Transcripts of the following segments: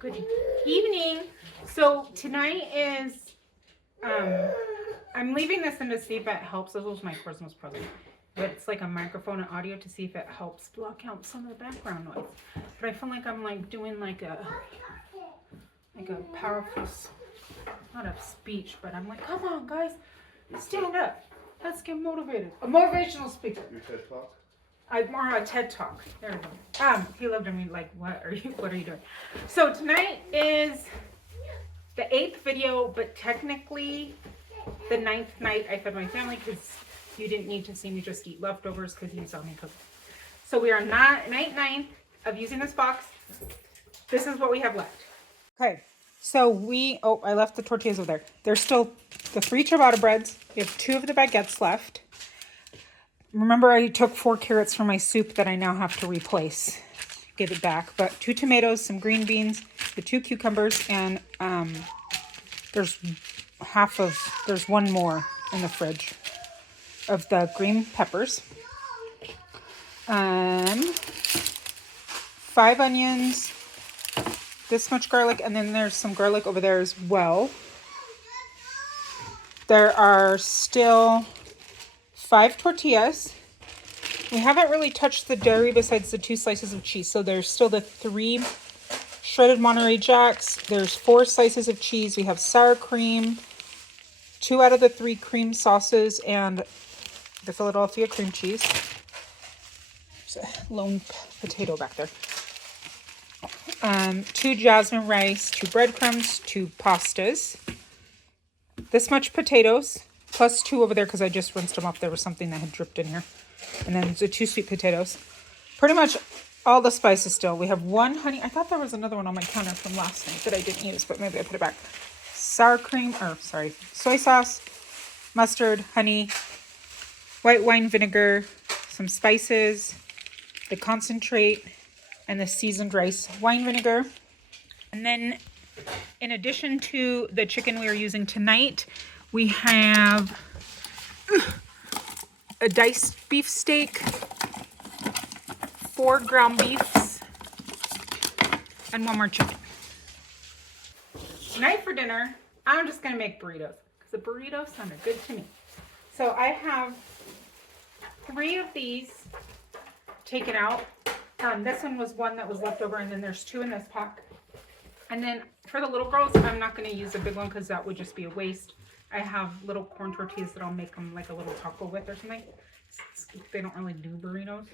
Good evening. So tonight is, I'm leaving this in to see if it helps. This was my Christmas present. But it's like a microphone and audio to see if it helps block out some of the background noise. But I feel like I'm like doing like a powerful, not a speech, but I'm like, come on guys, stand up. Let's get motivated. A motivational speaker. Your TED Talk? I'm more on a TED Talk. There we go. He looked at me like, what are you doing? So tonight is the 8th video, but technically the 9th night I fed my family because you didn't need to see me just eat leftovers because you saw me cook. So we are not night 9 of using this box. This is what we have left. Okay, so I left the tortillas over there. There's still the 3 ciabatta breads. We have 2 of the baguettes left. Remember, I took 4 carrots from my soup that I now have to replace. Give it back. But 2 tomatoes, some green beans, the 2 cucumbers, and there's one more in the fridge of the green peppers. 5 onions, this much garlic, and then there's some garlic over there as well. There are still 5 tortillas. We haven't really touched the dairy besides the 2 slices of cheese. So there's still the 3 shredded Monterey Jacks. There's 4 slices of cheese. We have sour cream, 2 out of the 3 cream sauces, and the Philadelphia cream cheese. There's a lone potato back there. 2 jasmine rice, 2 breadcrumbs, 2 pastas. This much potatoes. Plus 2 over there because I just rinsed them off. There was something that had dripped in here. And then the 2 sweet potatoes. Pretty much all the spices still. We have 1 honey. I thought there was another one on my counter from last night that I didn't use, but maybe I put it back. Soy sauce, mustard, honey, white wine vinegar, some spices, the concentrate, and the seasoned rice wine vinegar. And then in addition to the chicken we are using tonight, we have a diced beef steak, 4 ground beefs, and 1 more chicken. Tonight for dinner, I'm just going to make burritos because the burritos sounded good to me. So I have 3 of these taken out. This one was 1 that was left over, and then there's 2 in this pack. And then for the little girls, I'm not going to use a big one because that would just be a waste. I have little corn tortillas that I'll make them like a little taco with or something. They don't really do burritos.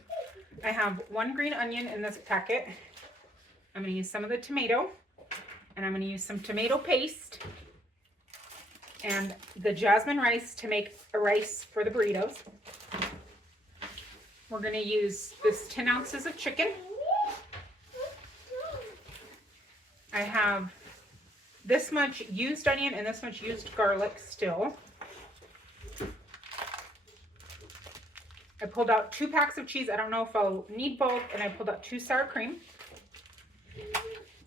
I have 1 green onion in this packet. I'm going to use some of the tomato. And I'm going to use some tomato paste. And the jasmine rice to make a rice for the burritos. We're going to use this 10 ounces of chicken. I have this much used onion and this much used garlic still. I pulled out 2 packs of cheese. I don't know if I'll need both. And I pulled out 2 sour cream.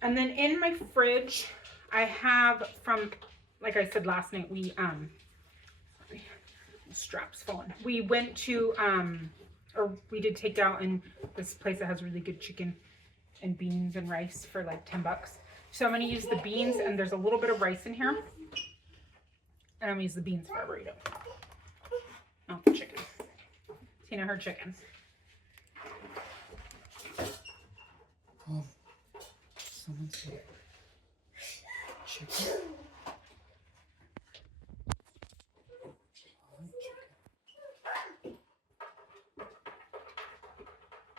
And then in my fridge, I have from, like I said last night, we, straps falling. We went to, or we did take out in this place that has really good chicken and beans and rice for like $10. So I'm going to use the beans, and there's a little bit of rice in here. And I'm going to use the beans for a burrito. Not the chicken. Tina, her chicken. Oh, someone's here. Chicken.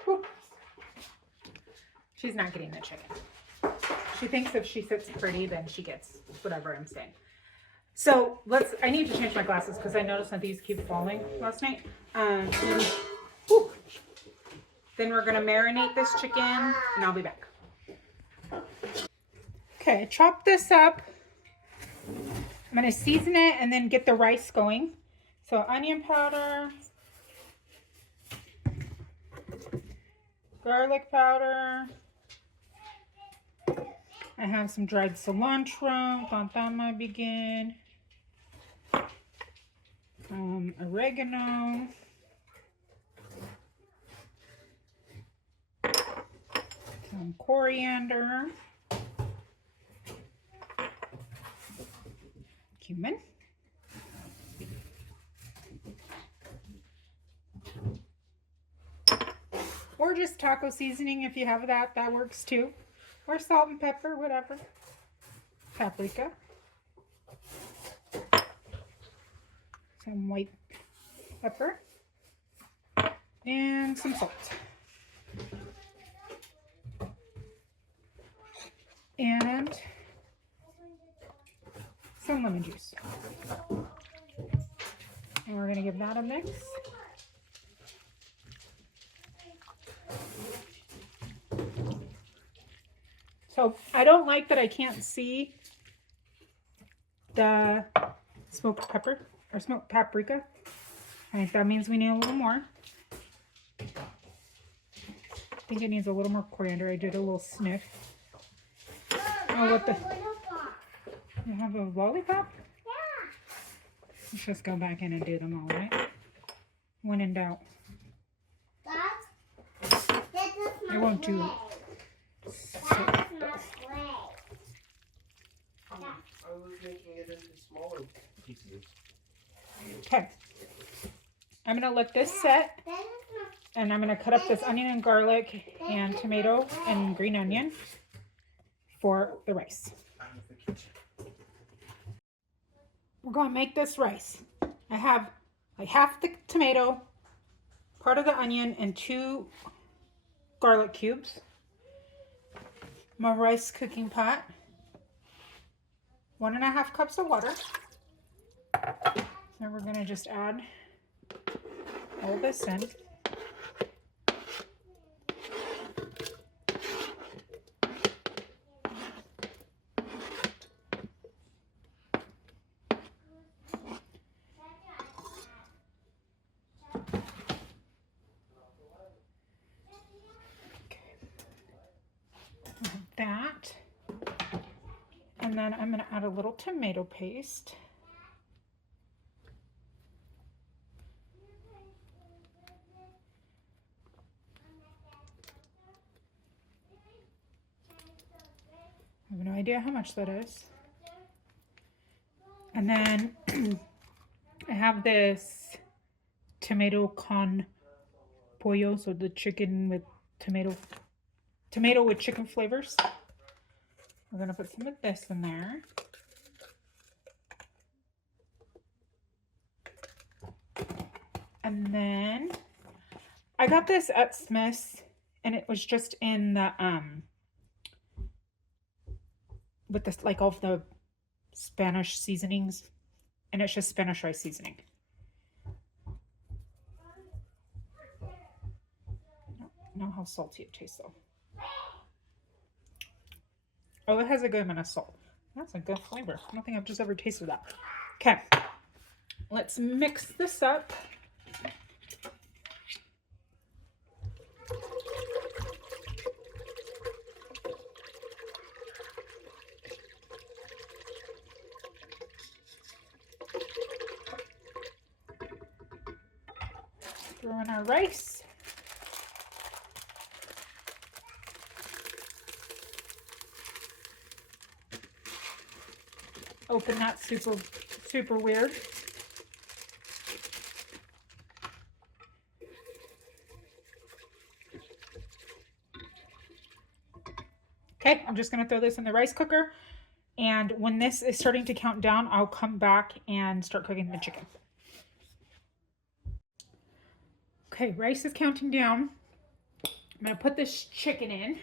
Whew. She's not getting the chicken. She thinks if she sits pretty, then she gets whatever I'm saying. So I need to change my glasses because I noticed that these keep falling last night. Then we're going to marinate this chicken and I'll be back. Okay, chop this up. I'm going to season it and then get the rice going. So onion powder, garlic powder. I have some dried cilantro. Thought that might be good. Oregano. Some coriander. cumin. Or just taco seasoning if you have that, that works too. Or salt and pepper, whatever. Paprika. Some white pepper. And some salt. And some lemon juice. And we're going to give that a mix. So I don't like that I can't see the smoked pepper or smoked paprika. I think that means we need a little more. I think it needs a little more coriander. I did a little sniff. Oh, what the? You have a lollipop? Yeah. Let's just go back in and do them all, right? When in doubt. I won't do it. I was making it into smaller pieces. Okay. I'm going to let this set. And I'm going to cut up this onion and garlic and tomato and green onion for the rice. We're going to make this rice. I have like half the tomato, part of the onion, and 2 garlic cubes. My rice cooking pot. 1.5 cups of water. So we're going to just add all this in. That, and then I'm going to add a little tomato paste. I have no idea how much that is. And then I have this tomato con pollo, so the chicken with tomato with chicken flavors. We're going to put some of this in there. And then I got this at Smith's and it was just in the with this like all of the Spanish seasonings, and it's just Spanish rice seasoning. I don't know how salty it tastes though. Oh, it has a good amount of salt. That's a good flavor. I don't think I've just ever tasted that. Okay, let's mix this up. Throw in our rice. Open that super weird. Okay, I'm just going to throw this in the rice cooker. And when this is starting to count down, I'll come back and start cooking the chicken. Okay, rice is counting down. I'm going to put this chicken in.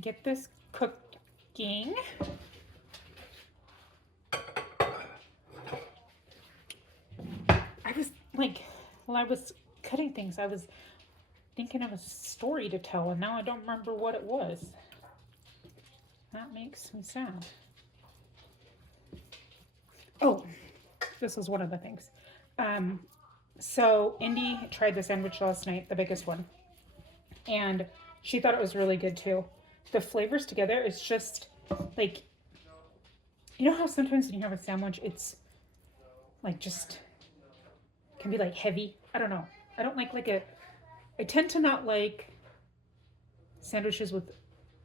Get this cooking. I was like, while I was cutting things, I was thinking of a story to tell, and now I don't remember what it was. That makes me sad. Oh, this was one of the things. So Indy tried the sandwich last night, the biggest one, and she thought it was really good too. The flavors together is just like, you know how sometimes when you have a sandwich, it's like just can be like heavy. I don't know. I don't like a. I tend to not like sandwiches with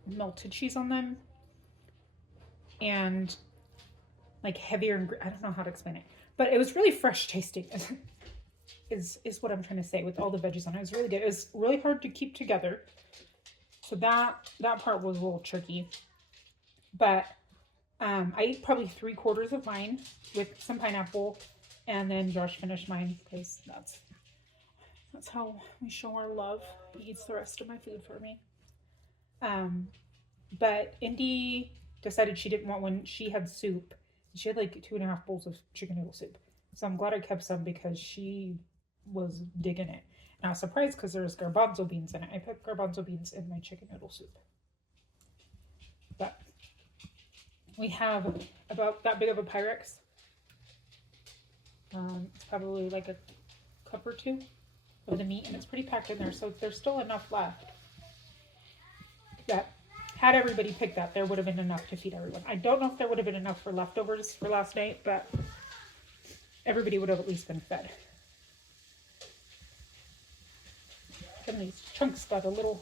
melted cheese on them and like heavier. I don't know how to explain it, but it was really fresh tasting. Is what I'm trying to say with all the veggies on it. It was really good. It was really hard to keep together, so that part was a little tricky. But I ate probably 3/4 of mine with some pineapple, and then Josh finished mine because that's how we show our love. He eats the rest of my food for me. But Indy decided she didn't want one. She had soup. She had like 2.5 bowls of chicken noodle soup. So I'm glad I kept some because she was digging it. And I was surprised because there's garbanzo beans in it. I put garbanzo beans in my chicken noodle soup. But we have about that big of a Pyrex. It's probably like a cup or two of the meat, and it's pretty packed in there, so there's still enough left. That had everybody picked that, there would have been enough to feed everyone. I don't know if there would have been enough for leftovers for last night, but everybody would have at least been fed. Some of these chunks stayed a little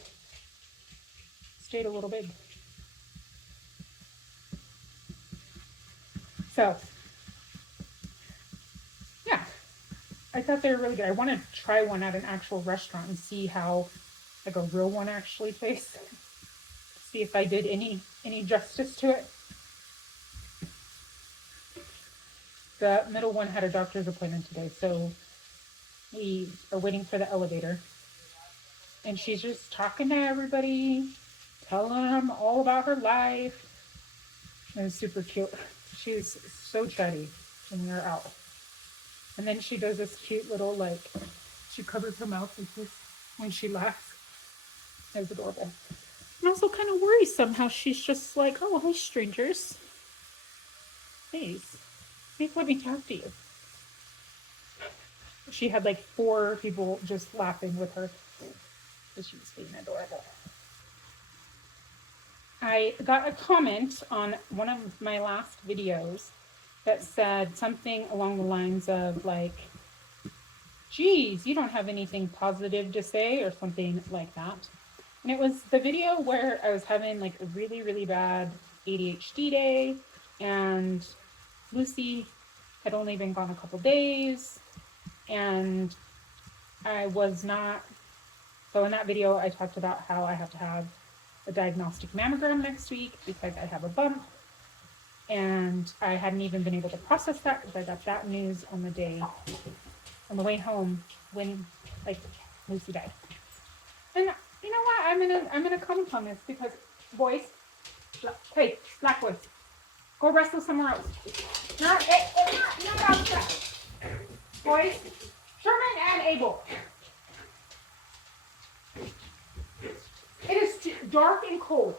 big. So, yeah, I thought they were really good. I want to try one at an actual restaurant and see how like a real one actually tastes. See if I did any justice to it. The middle one had a doctor's appointment today, so we are waiting for the elevator. And she's just talking to everybody, telling them all about her life. It was super cute. She's so chatty when we're out. And then she does this cute little, like, she covers her mouth with this when she laughs. It was adorable. And also kind of worrisome how she's just like, oh, hi, strangers. Please let me talk to you. She had like 4 people just laughing with her because she was being adorable. I got a comment on one of my last videos that said something along the lines of like, geez, you don't have anything positive to say, or something like that. And it was the video where I was having like a really, really bad ADHD day, and Lucy had only been gone a couple days, and I was not. So in that video, I talked about how I have to have a diagnostic mammogram next week because I have a bump, and I hadn't even been able to process that because I got that news on the way home when like Lucy died. And you know what? I'm gonna comment on this because boys, hey, black boys, go wrestle somewhere else. Not outside. Boys, Sherman and Abel. It is too dark and cold.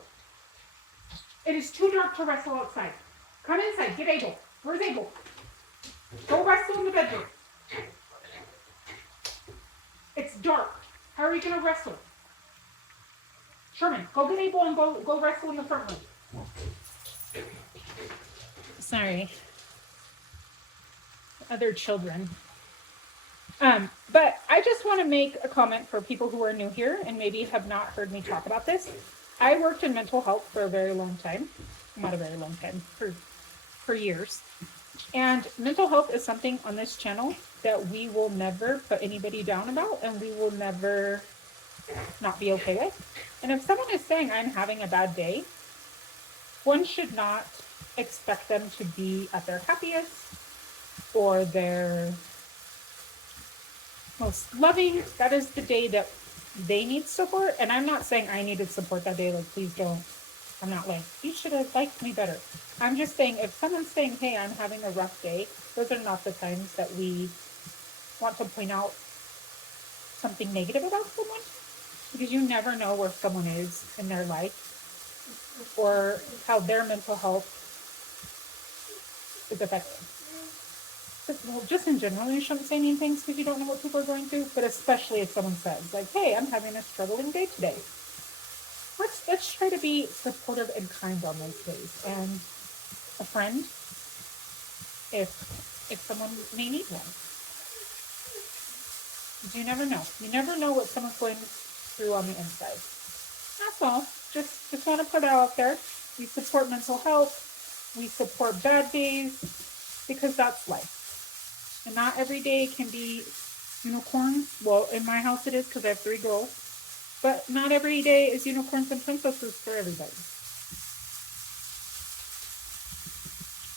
It is too dark to wrestle outside. Come inside. Get Abel. Where's Abel? Go wrestle in the bedroom. It's dark. How are you going to wrestle? Sherman, go get Abel and go wrestle in the front room. Sorry. Other children. But I just want to make a comment for people who are new here and maybe have not heard me talk about this. I worked in mental health for a very long time. Not a very long time, for years. And mental health is something on this channel that we will never put anybody down about, and we will never not be okay with. And if someone is saying I'm having a bad day, one should not expect them to be at their happiest or their most loving. That is the day that they need support. And I'm not saying I needed support that day. Like, please don't. I'm not like, you should have liked me better. I'm just saying, if someone's saying, hey, I'm having a rough day, those are not the times that we want to point out something negative about someone, because you never know where someone is in their life or how their mental health is affected. Well, just in general, you shouldn't say mean things because you don't know what people are going through, but especially if someone says, like, hey, I'm having a struggling day today. Let's try to be supportive and kind on those days. And a friend, if someone may need one. 'Cause you never know. You never know what someone's going through on the inside. That's all. Just want to put it out there. We support mental health. We support bad days because that's life. And not every day can be unicorns. Well, in my house it is because I have 3 girls. But not every day is unicorns and princesses for everybody.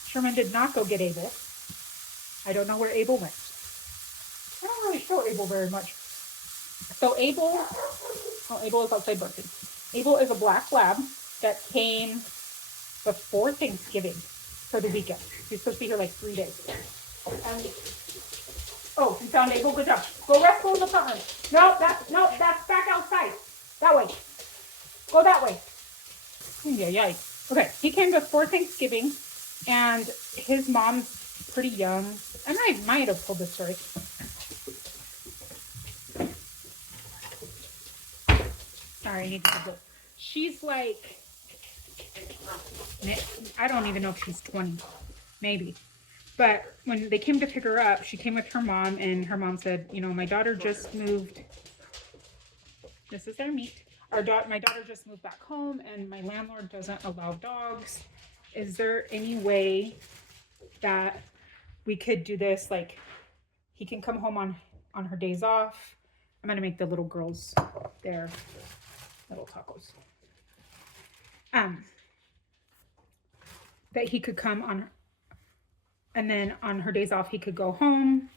Sherman did not go get Abel. I don't know where Abel went. I don't really show Abel very much. So Abel is outside barking. Abel is a black lab that came before Thanksgiving for the weekend. He's supposed to be here like 3 days. And oh, you found Abel. Good job. Go wrestle in the front room. No, that's back outside. That way. Go that way. Yeah. Okay, he came before Thanksgiving, and his mom's pretty young. And I might have told this story. Sorry, I need to go. She's like, I don't even know if she's 20, maybe. But when they came to pick her up, she came with her mom, and her mom said, you know, my daughter just moved. This is their meat. My daughter just moved back home, and my landlord doesn't allow dogs. Is there any way that we could do this? Like, he can come home on her days off. I'm going to make the little girls their little tacos. That he could come on, and then on her days off, he could go home.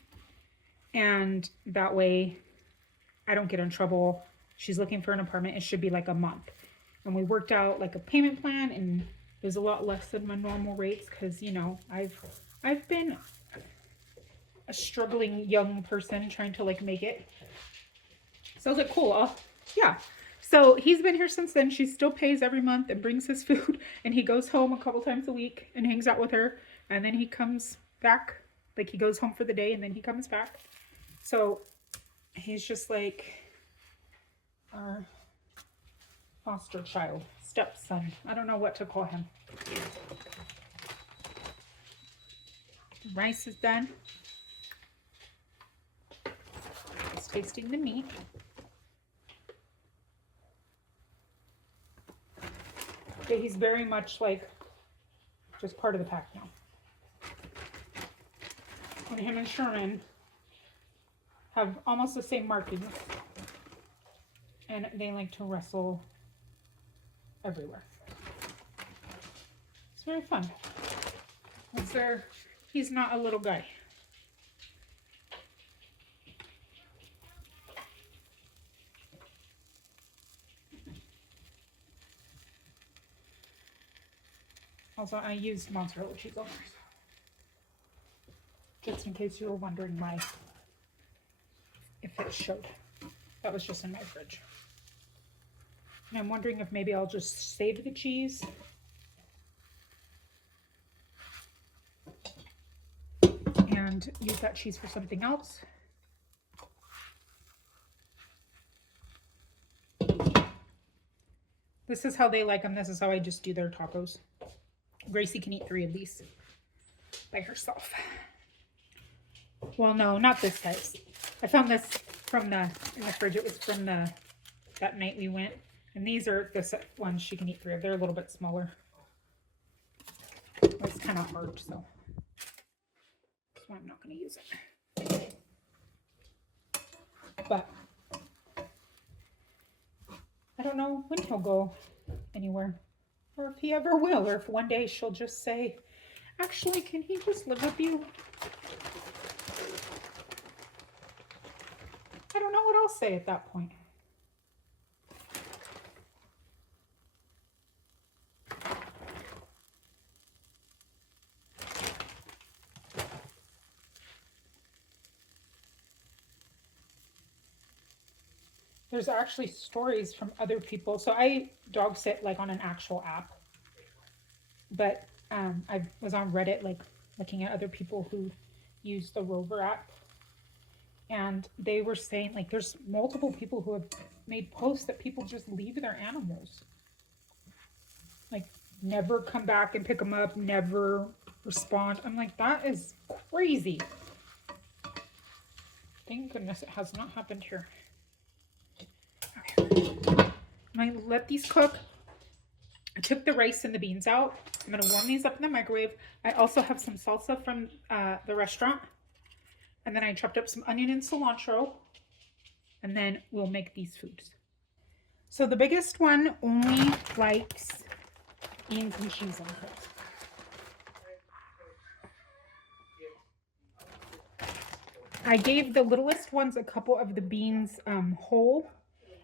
And that way, I don't get in trouble. She's looking for an apartment. It should be like a month. And we worked out like a payment plan, and it was a lot less than my normal rates because, you know, I've been a struggling young person trying to like make it. So I was like, cool. Yeah. So he's been here since then. She still pays every month and brings his food, and he goes home a couple times a week and hangs out with her. And then he comes back, like he goes home for the day and then he comes back. So he's just like our foster child, stepson. I don't know what to call him. Rice is done. He's tasting the meat. Okay, he's very much like just part of the pack now. And him and Sherman have almost the same markings, and they like to wrestle everywhere. It's very fun. He's not a little guy. Also, I used mozzarella cheese on this, just in case you were wondering if it showed. That was just in my fridge. And I'm wondering if maybe I'll just save the cheese and use that cheese for something else. This is how they like them. This is how I just do their tacos. Gracie can eat 3 of these by herself. Well, no, not this size. I found this in the fridge. It was from that night we went. And these are the ones she can eat 3 of. They're a little bit smaller. It's kind of hard, so that's why I'm not going to use it. But I don't know when he'll go anywhere, or if he ever will, or if one day she'll just say, actually, can he just live with you? I don't know what I'll say at that point. There's actually stories from other people. So I dog sit like on an actual app, but I was on Reddit like looking at other people who use the Rover app, and they were saying like there's multiple people who have made posts that people just leave their animals, like never come back and pick them up, never respond. I'm like, that is crazy. Thank goodness it has not happened here. Okay. I'm going to let these cook. I took the rice and the beans out. I'm going to warm these up in the microwave. I also have some salsa from the restaurant. And then I chopped up some onion and cilantro. And then we'll make these foods. So the biggest one only likes beans and cheese on it. I gave the littlest ones a couple of the beans whole,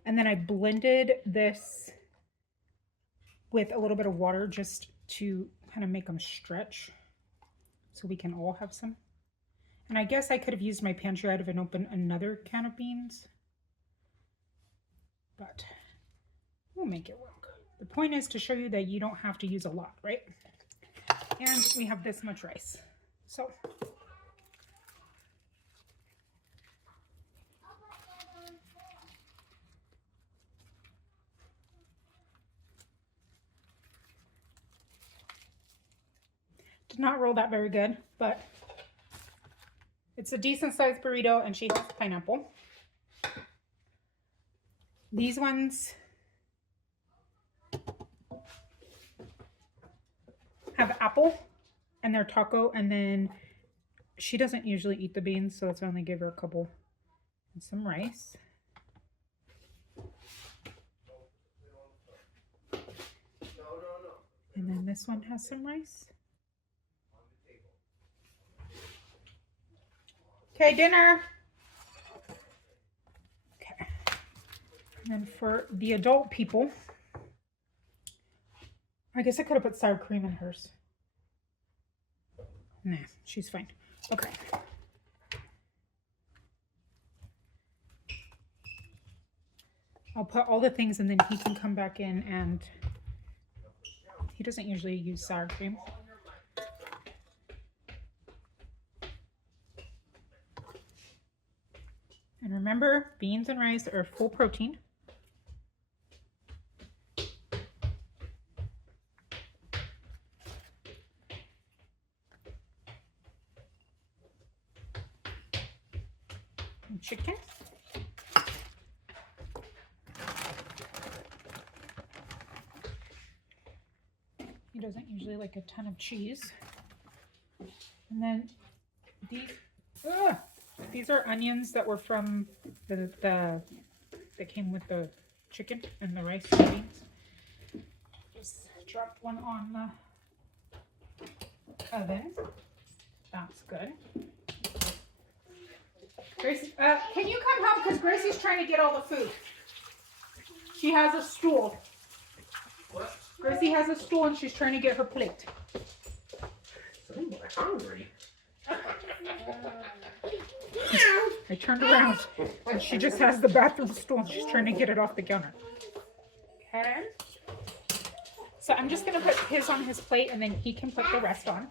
and then I blended this with a little bit of water just to kind of make them stretch so we can all have some. And I guess I could have used my pantry item and opened another can of beans, but we'll make it work. The point is to show you that you don't have to use a lot, right? And we have this much rice. So did not roll that very good, but it's a decent sized burrito and she has pineapple. These ones have apple and they're taco, and then she doesn't usually eat the beans, so let's only give her a couple and some rice. And then this one has some rice. Okay, dinner. Okay. And then for the adult people, I guess I could have put sour cream in hers. Nah, she's fine. Okay. I'll put all the things and then he can come back in, and he doesn't usually use sour cream. And remember, beans and rice are full protein. And chicken. He doesn't usually like a ton of cheese. And then these are onions that were from that came with the chicken and the rice and beans. Just dropped one on the oven. That's good. Gracie, can you come help? Because Gracie's trying to get all the food. She has a stool. What? Gracie has a stool and she's trying to get her plate. I'm hungry. I turned around and she just has the bathroom stool and she's trying to get it off the counter. Okay. So I'm just going to put his on his plate and then he can put the rest on.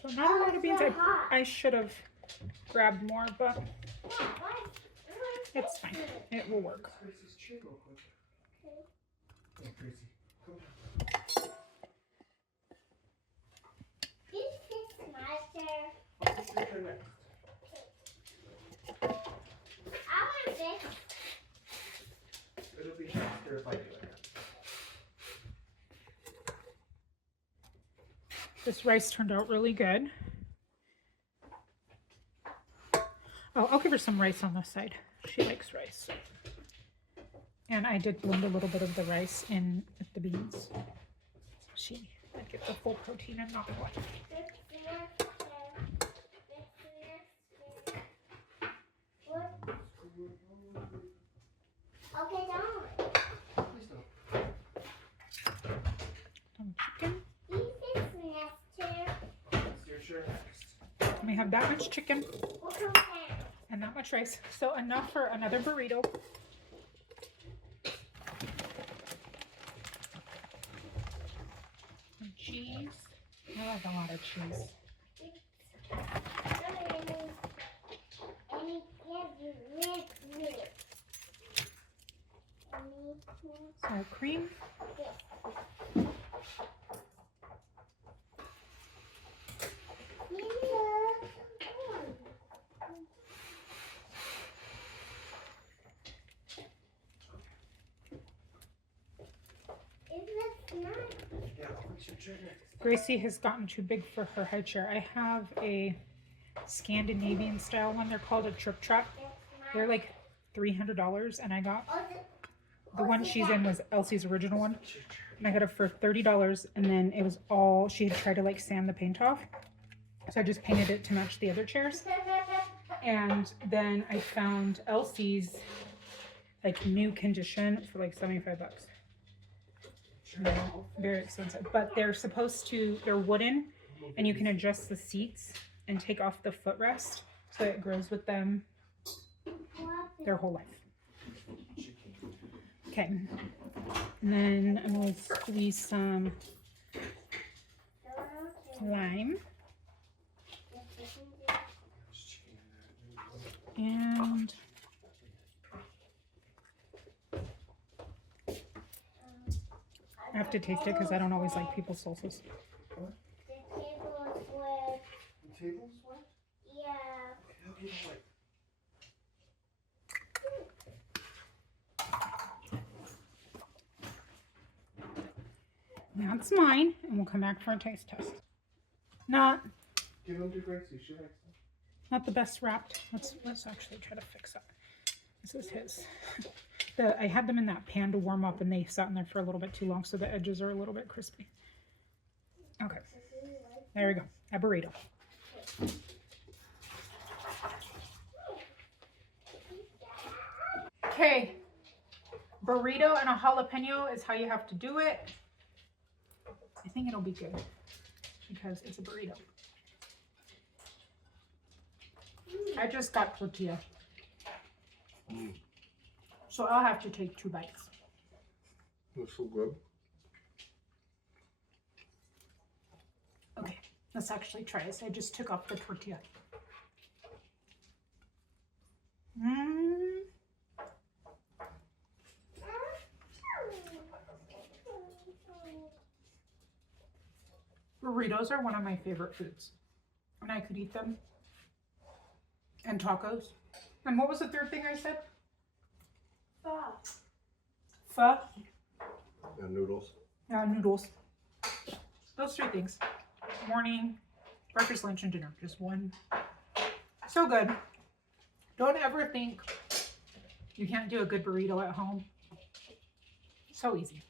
So not a lot of beans. I should have grabbed more, but it's fine. It will work. Gracie's chair real quick. Hey, Gracie, come on. What's this picture next? It'll be faster if I do it. This rice turned out really good. Oh, I'll give her some rice on this side. She likes rice. And I did blend a little bit of the rice in with the beans. She would get the full protein and not one. Okay, don't. Please don't. Some chicken. Eat this next chair. It's your chair next. We have that much chicken We'll come back. and that much rice. So enough for another burrito. Some cheese. I like a lot of cheese. And it gives you red. Sour cream. Yeah, I'll fix your chair next. Gracie has gotten too big for her high chair. I have a Scandinavian style one. They're called a Trip Trap. They're like $300, and I got the one she's in was Elsie's original one, and I got it for $30. And then it was all she had tried to like sand the paint off, so I just painted it to match the other chairs. And then I found Elsie's like new condition for like $75. Yeah, very expensive, but they're wooden, and you can adjust the seats and take off the footrest so it grows with them their whole life. Okay, and then I'm going to squeeze some lime and I have to taste it because I don't always like people's salsas. The table's wet? Yeah. I'll get it wet. That's mine, and we'll come back for a taste test. Not Give them to Gracie. She likes them. not the best wrapped. Let's actually try to fix that. This is his. I had them in that pan to warm up, and they sat in there for a little bit too long, so the edges are a little bit crispy. Okay, there we go. A burrito. Okay, burrito and a jalapeno is how you have to do it. I think it'll be good because it's a burrito. I just got tortilla, so I'll have to take 2 bites. Looks so good. Okay, let's actually try this. I just took off the tortilla. Burritos are one of my favorite foods, and I could eat them. And tacos. And what was the third thing I said? Pho. And noodles. Yeah, noodles. Those 3 things. Morning, breakfast, lunch, and dinner. Just one. So good. Don't ever think you can't do a good burrito at home. So easy.